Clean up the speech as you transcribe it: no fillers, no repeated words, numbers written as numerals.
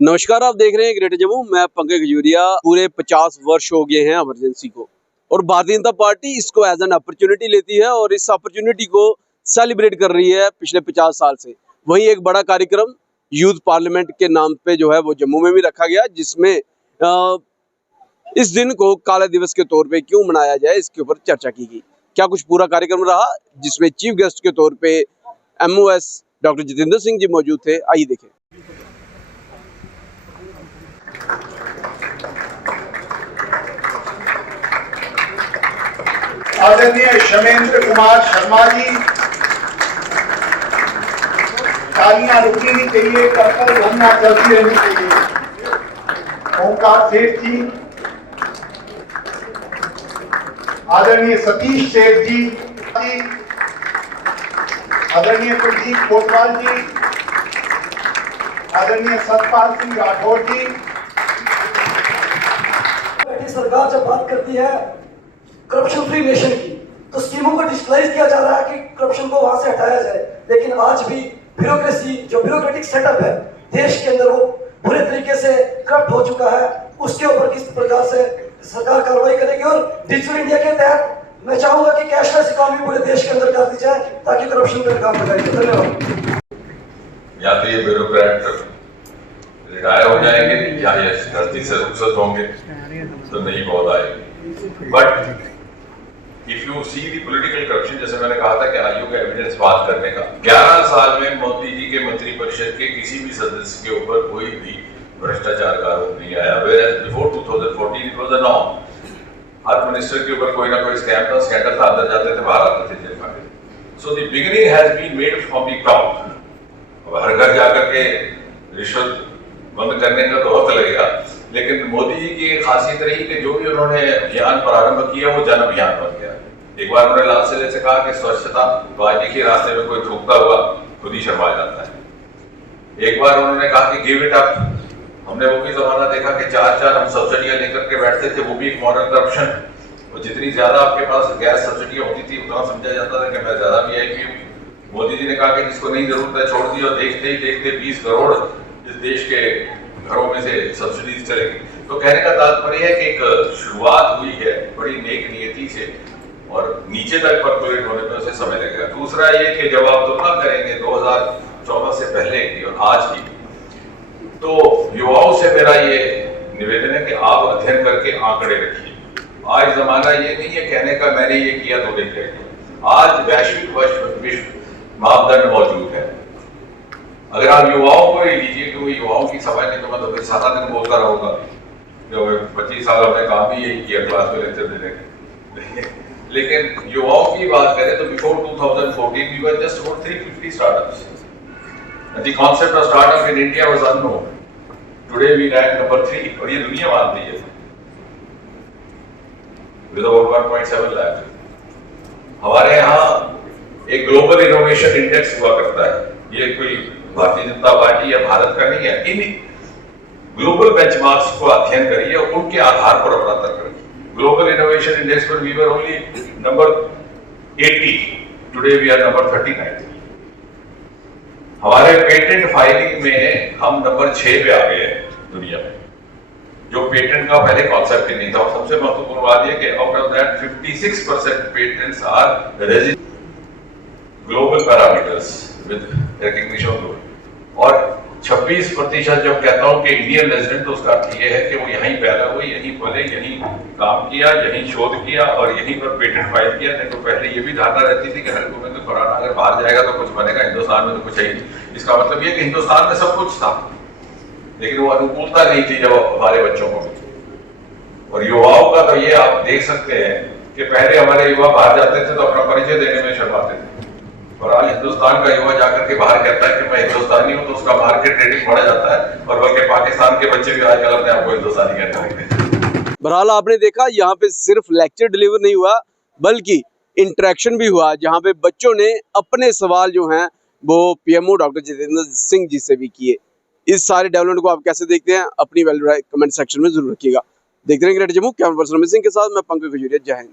नमस्कार, आप देख रहे हैं ग्रेटर जम्मू। मैं पंकज खजूरिया। पूरे 50 वर्ष हो गए हैं इमरजेंसी को और भारतीय जनता पार्टी इसको एज एन अपॉर्चुनिटी लेती है और इस अपॉर्चुनिटी को सेलिब्रेट कर रही है पिछले 50 साल से। वहीं एक बड़ा कार्यक्रम यूथ पार्लियामेंट के नाम पे जो है वो जम्मू में भी रखा गया, जिसमें इस दिन को काला दिवस के तौर पे क्यों मनाया जाए इसके ऊपर चर्चा की गई। क्या कुछ पूरा कार्यक्रम रहा, जिसमें चीफ गेस्ट के तौर पे MOS डॉक्टर जितेंद्र सिंह जी मौजूद थे। आइए देखें। आदरणीय शमेंद्र कुमार शर्मा जी, तालियां रुकनी नहीं चाहिए, कल घूमना चलती रहनी चाहिए। ओंकार सेठ जी, आदरणीय सतीश सेठ जी, आदरणीय कुलदीप कोटवाल जी, आदरणीय सतपाल सिंह राठौर जी। सरकार जब बात करती है करप्शन फ्री नेशन की, तो स्कीमों को डिजिटलाइज किया जा रहा है कि करप्शन को वहां से हटाया जाए, लेकिन आज भी ब्यूरोक्रेसी, जो ब्यूरोक्रेटिक सेटअप है देश के अंदर, वो बुरे तरीके से करप्ट हो चुका है। उसके ऊपर किस प्रकार से सरकार कार्रवाई करेगी। और डिजिटल इंडिया के तहत मैं चाहूंगा कि कैशलेस इकोनॉमी पूरे देश के अंदर कर दी जाए ताकि करप्शन पर काम लगाई जाए। धन्यवाद। या तो ये ब्यूरोक्रेट रिटायर हो जाएंगे या ये धरती से रुखसत होंगे तो नहीं बहुत आएगी। But if you see the political corruption, जैसे मैंने कहा था कि आयोग का एविडेंस बात करने का, 11 साल में मोदी जी के मंत्रिपरिषद के किसी भी सदस्य के ऊपर कोई भी भ्रष्टाचार का आरोप नहीं आया। Where before 2014 it was a norm. हर मिनिस्टर के ऊपर कोई ना कोई स्कैंडल था, अंदर जाते थे, बाहर आते थे, जेल में। So the beginning has been made from the top. हर घर जाकर के रिश्वत बंद करने का तो वक्त लगेगा, लेकिन मोदी जी की खासियत रही कि जो भी उन्होंने अभियान प्रारंभ किया वो जन अभियान बन गया। एक बार उन्होंने लाल किले से कहा कि स्वच्छता, तो आज देखिए रास्ते में कोई थूकता हुआ खुद ही शर्मा जाता है। एक बार उन्होंने कहा कि गिव इट अप। हमने वो भी जमाना देखा कि 4-4 हम सब्सिडियां लेकर के बैठते थे, वो भी एक मॉडल करप्शन। और जितनी ज्यादा आपके पास गैस सब्सिडियां होती थी उतना समझा जाता था कि मैं ज्यादा VIP हूँ। मोदी जी ने कहा कि जिसको नहीं जरूरत है छोड़ दी, और देखते ही देखते 20 करोड़ इस देश के घरों में से सब्सिडीज चलेगी। तो कहने का तात्पर्य है कि एक शुरुआत हुई है बड़ी नेक नियति से, और नीचे तक परकोलेट होने में उसे समय लगेगा। दूसरा ये कि जब आप तुलना करेंगे 2014 से पहले की और आज की, तो युवाओं से मेरा ये निवेदन है कि आप अध्ययन करके आंकड़े रखिए। आज जमाना ये नहीं है कहने का मैंने ये किया तो नहीं किया। आज वैश्विक विश्व मापदंड मौजूद है। अगर आप युवाओं को ही लीजिए, क्योंकि युवाओं की सभा नहीं तो मैं तो फिर सारा दिन बोलता रहूंगा। जो 25 साल हमने काम भी यही किया, क्लास में लेक्चर देने के। लेकिन युवाओं की बात करें तो before 2014 we were just about 350 startups. And the concept of startup in India was unknown. Today we rank number 3 और ये दुनिया मानती है with about 1.7 lakh. हमारे यहाँ एक ग्लोबल इनोवेशन इंडेक्स हुआ करता है। ये कोई भारतीय जनता पार्टी या भारत का नहीं है। इन ग्लोबल बेंचमार्क्स को अध्ययन करिए और उनके आधार पर अपना तर्क करिए। ग्लोबल इनोवेशन इंडेक्स पर we were only number 80, today we are number 39। हमारे पेटेंट फाइलिंग में हम नंबर 6 पे आ गए हैं दुनिया में, जो पेटेंट का पहले कॉन्सेप्ट ही नहीं था। सबसे महत्वपूर्ण बात यह कि out of that 56% patents are resident global parameters with recognition. और 26% जब कहता हूं कि इंडियन रेजिडेंट, तो उसका अर्थ यह है कि वो यहीं पैदा हुए, यहीं पले, यहीं काम किया, यहीं शोध किया और यहीं पर पेटेंट फाइल किया। नहीं तो पहले ये भी धारणा रहती थी कि हर गोविंद खुराना अगर बाहर जाएगा तो कुछ बनेगा, हिंदुस्तान में तो कुछ है ही नहीं। इसका मतलब ये कि हिंदुस्तान में सब कुछ था, लेकिन वो अनुकूलता नहीं थी जब हमारे बच्चों को। और युवाओं का तो ये आप देख सकते हैं कि पहले हमारे युवा बाहर जाते थे तो अपना परिचय देने में शर्माते थे, और आज हिंदुस्तान का युवा जाकर के बाहर कहता है कि मैं हिंदुस्तानी हूं, तो उसका मार्केट रेटिंग बढ़ जाता है। और बल्कि पाकिस्तान के बच्चे भी आजकल अपने आप को हिंदुस्तानी कहते हैं। बहरहाल आपने देखा यहाँ पे सिर्फ लेक्चर डिलीवर नहीं हुआ, बल्कि इंटरेक्शन भी हुआ, जहाँ पे बच्चों ने अपने सवाल जो हैं वो PMO डॉक्टर जितेंद्र सिंह जी से भी किए। इस सारे डेवलपमेंट को आप कैसे देखते हैं, अपनी वैल्यू राय कमेंट सेक्शन में जरूर रखिएगा। देखते रहेंगे greater Jammu. Camera person Ramesh Singh के साथ मैं पंकज खजूरिया। जय हिंद।